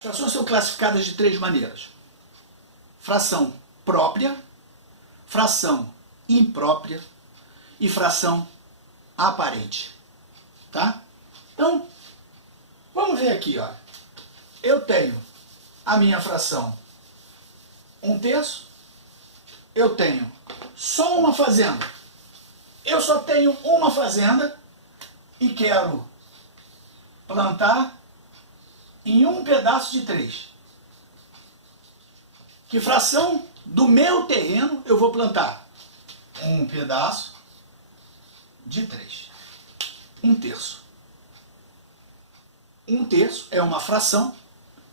Frações são classificadas de três maneiras: fração própria, fração imprópria e fração aparente. Tá? Então, vamos ver aqui, ó. Eu tenho a minha fração 1/3, eu tenho só uma fazenda. Eu só tenho uma fazenda e quero plantar em um pedaço de 3. Que fração do meu terreno eu vou plantar? Um pedaço de 3. 1/3. 1/3 é uma fração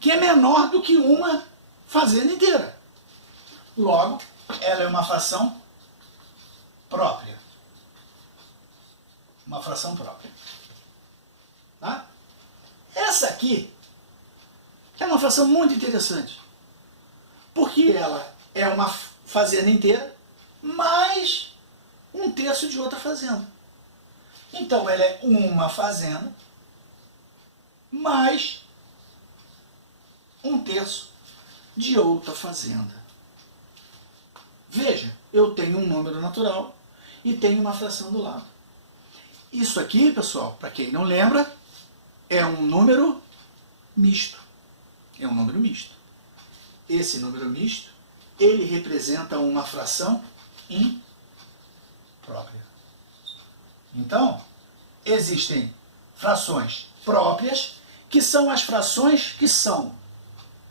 que é menor do que uma fazenda inteira. Logo, ela é uma fração própria. Uma fração própria. Tá? Essa aqui é uma fração muito interessante, porque ela é uma fazenda inteira mais 1/3 de outra fazenda. Então ela é uma fazenda mais 1/3 de outra fazenda. Veja, eu tenho um número natural e tenho uma fração do lado. Isso aqui, pessoal, para quem não lembra, é um número misto. É um número misto. Esse número misto, ele representa uma fração imprópria. Então, existem frações próprias, que são as frações que são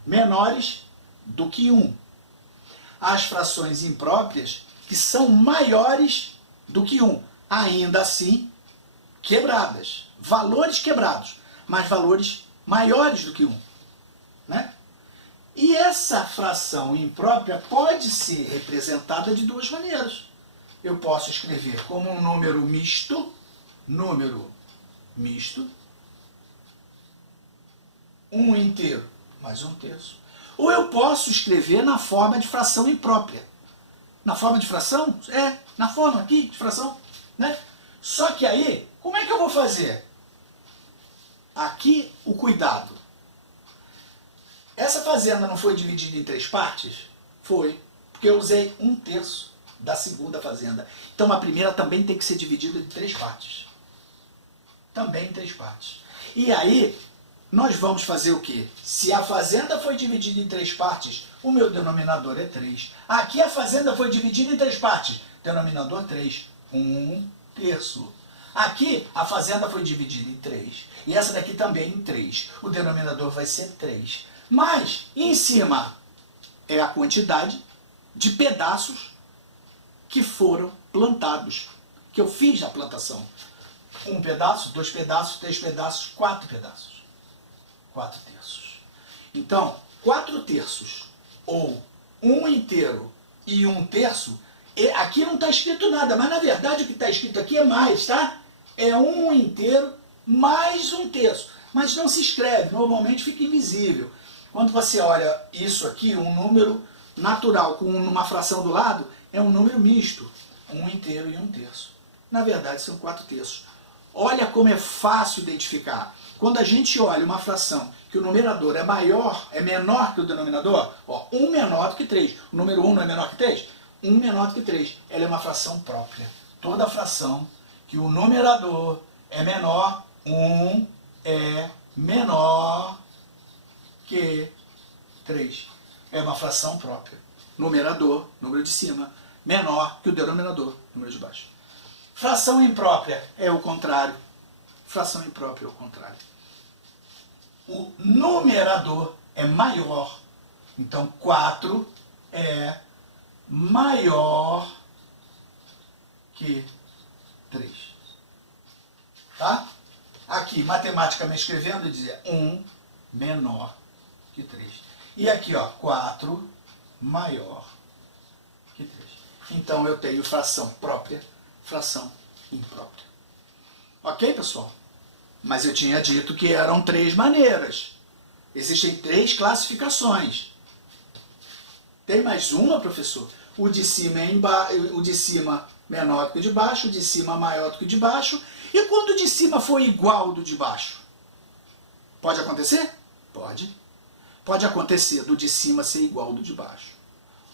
menores do que 1. As frações impróprias, que são maiores do que 1. Ainda assim, quebradas. Valores quebrados, mas valores maiores do que 1. Né? E essa fração imprópria pode ser representada de duas maneiras. Eu posso escrever como um número misto, 1/2 mais 1/3. Ou eu posso escrever na forma de fração imprópria. Na forma de fração? Na forma aqui de fração. Né? Só que aí, como é que eu vou fazer? Aqui o cuidado. Essa fazenda não foi dividida em 3 partes? Foi, porque eu usei 1/3 da segunda fazenda. Então a primeira também tem que ser dividida em 3 partes. Também em 3 partes. E aí, nós vamos fazer o quê? Se a fazenda foi dividida em 3 partes, o meu denominador é 3. Aqui a fazenda foi dividida em 3 partes, denominador 3. 1/3. Aqui a fazenda foi dividida em 3. E essa daqui também em 3. O denominador vai ser 3. Mas, em cima, é a quantidade de pedaços que foram plantados, que eu fiz na plantação. 1 pedaço, 2 pedaços, 3 pedaços, 4 pedaços. 4/3. Então, 4/3 ou 1/2 e 1/3, aqui não está escrito nada, mas na verdade o que está escrito aqui é mais, tá? É 1/2 mais 1/3. Mas não se escreve, normalmente fica invisível. Quando você olha isso aqui, um número natural com uma fração do lado, é um número misto. 1/2 e 1/3. Na verdade, são 4/3. Olha como é fácil identificar. Quando a gente olha uma fração que o numerador é menor que o denominador, 1 menor do que 3. O número 1 não é menor que 3? 1 menor do que 3. Ela é uma fração própria. Toda fração que o numerador é menor, 1 é menor que 3. É uma fração própria. Numerador, número de cima, menor que o denominador, número de baixo. Fração imprópria é o contrário. Fração imprópria é o contrário. O numerador é maior. Então, 4 é maior que 3. Tá? Aqui, matematicamente escrevendo, eu dizia 1 menor que 3. E aqui, 4 maior que 3. Então, eu tenho fração própria, fração imprópria. Ok, pessoal? Mas eu tinha dito que eram 3 maneiras. Existem 3 classificações. Tem mais uma, professor? O de cima o de cima menor do que o de baixo, o de cima maior do que o de baixo. E quando o de cima for igual ao do de baixo? Pode acontecer? Pode. Pode acontecer do de cima ser igual ao do de baixo.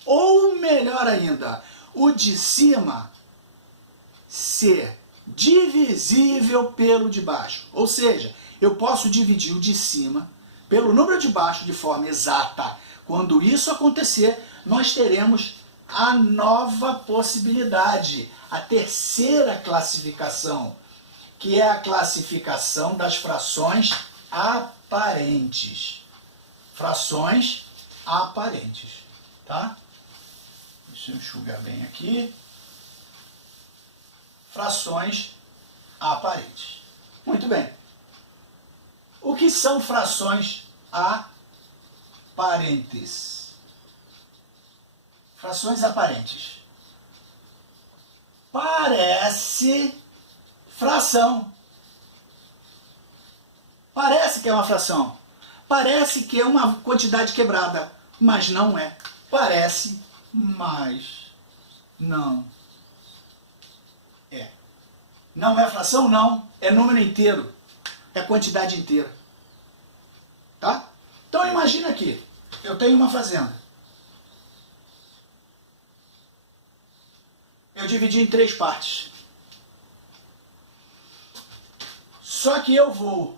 Ou melhor ainda, o de cima ser divisível pelo de baixo. Ou seja, eu posso dividir o de cima pelo número de baixo de forma exata. Quando isso acontecer, nós teremos a nova possibilidade, a terceira classificação, que é a classificação das frações aparentes. Frações aparentes, tá? Deixa eu enxugar bem aqui. Frações aparentes. Muito bem. O que são frações aparentes? Frações aparentes. Parece fração. Parece que é uma fração. Parece que é uma quantidade quebrada, mas não é. Parece, mas não é. Não é fração? Não. É número inteiro. É quantidade inteira. Tá? Então imagina aqui. Eu tenho uma fazenda. Eu dividi em 3 partes. Só que eu vou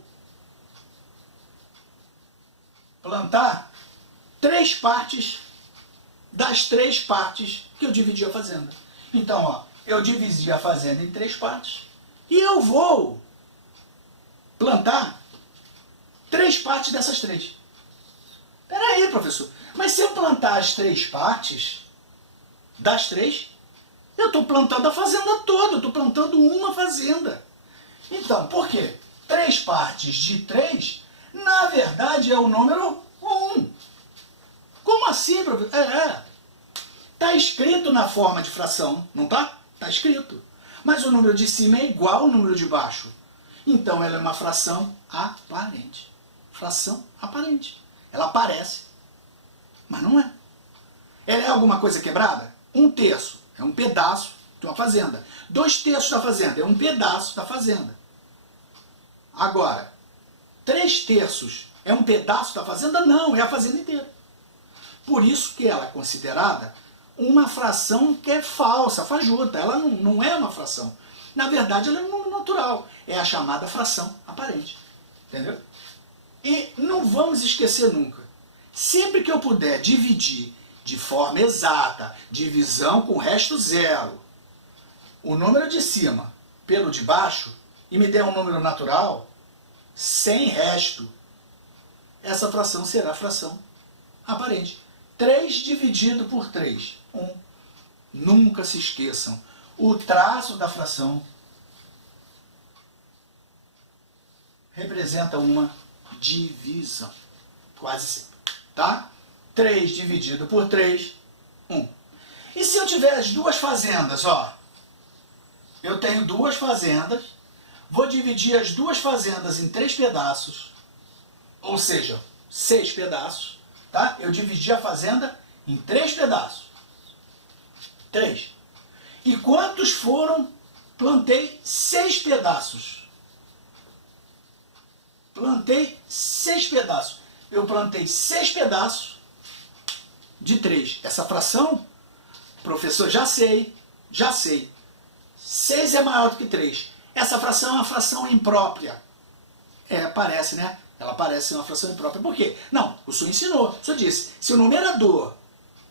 plantar 3 partes das 3 partes que eu dividi a fazenda. Então, ó, eu dividi a fazenda em 3 partes e eu vou plantar 3 partes dessas 3. Peraí, professor, mas se eu plantar as 3 partes das 3, eu estou plantando a fazenda toda, eu estou plantando uma fazenda. Então, por quê? 3 partes de 3, na verdade, é o número 1. Como assim, professor? Está escrito na forma de fração, não está? Está escrito. Mas o número de cima é igual ao número de baixo. Então, ela é uma fração aparente. Fração aparente. Ela aparece, mas não é. Ela é alguma coisa quebrada? 1/3 é um pedaço de uma fazenda. 2/3 da fazenda é um pedaço da fazenda. Agora, 3/3 é um pedaço da fazenda? Não, é a fazenda inteira. Por isso que ela é considerada uma fração que é falsa, fajuta. Ela não é uma fração. Na verdade, ela é um número natural. É a chamada fração aparente. Entendeu? E não vamos esquecer nunca. Sempre que eu puder dividir de forma exata, divisão com resto zero, o número de cima pelo de baixo, e me der um número natural, sem resto, essa fração será fração aparente. 3 dividido por 3, 1. Nunca se esqueçam, o traço da fração representa uma divisão. Quase sempre. Tá? 3 dividido por 3, 1. E se eu tiver as 2 fazendas, ó, eu tenho 2 fazendas, vou dividir as 2 fazendas em 3 pedaços, ou seja, 6 pedaços, tá? Eu dividi a fazenda em 3 pedaços. 3. E quantos foram? Plantei 6 pedaços. Plantei 6 pedaços. Eu plantei 6 pedaços de 3. Essa fração, professor, já sei. 6 é maior do que 3. Essa fração é uma fração imprópria. Parece, né? Ela parece ser uma fração imprópria. Por quê? Não, o senhor ensinou. O senhor disse, se o numerador,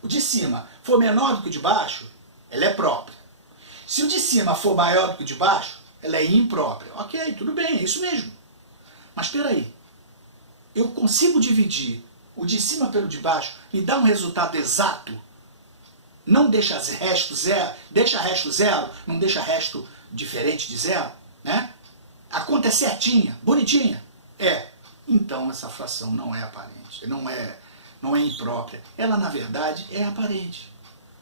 o de cima, for menor do que o de baixo, ela é própria. Se o de cima for maior do que o de baixo, ela é imprópria. Ok, tudo bem, é isso mesmo. Mas espera aí. Eu consigo dividir o de cima pelo de baixo e dar um resultado exato? Não deixa resto zero, deixa resto zero, não deixa resto diferente de zero, né? A conta é certinha, bonitinha. Então essa fração não é aparente, não é imprópria. Ela, na verdade, é aparente.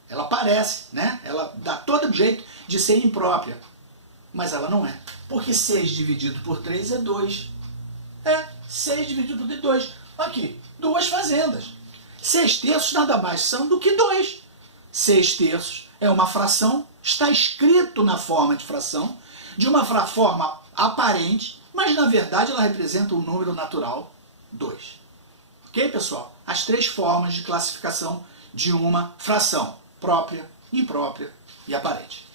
Ela parece, né? Ela dá todo jeito de ser imprópria. Mas ela não é. Porque 6 dividido por 3 é 2. 6 dividido por 2. Aqui, 2 fazendas. 6/3 nada mais são do que 2. 6/3 é uma fração, está escrito na forma de fração, de uma forma aparente, mas na verdade ela representa um número natural 2. Ok, pessoal? As 3 formas de classificação de uma fração: própria, imprópria e aparente.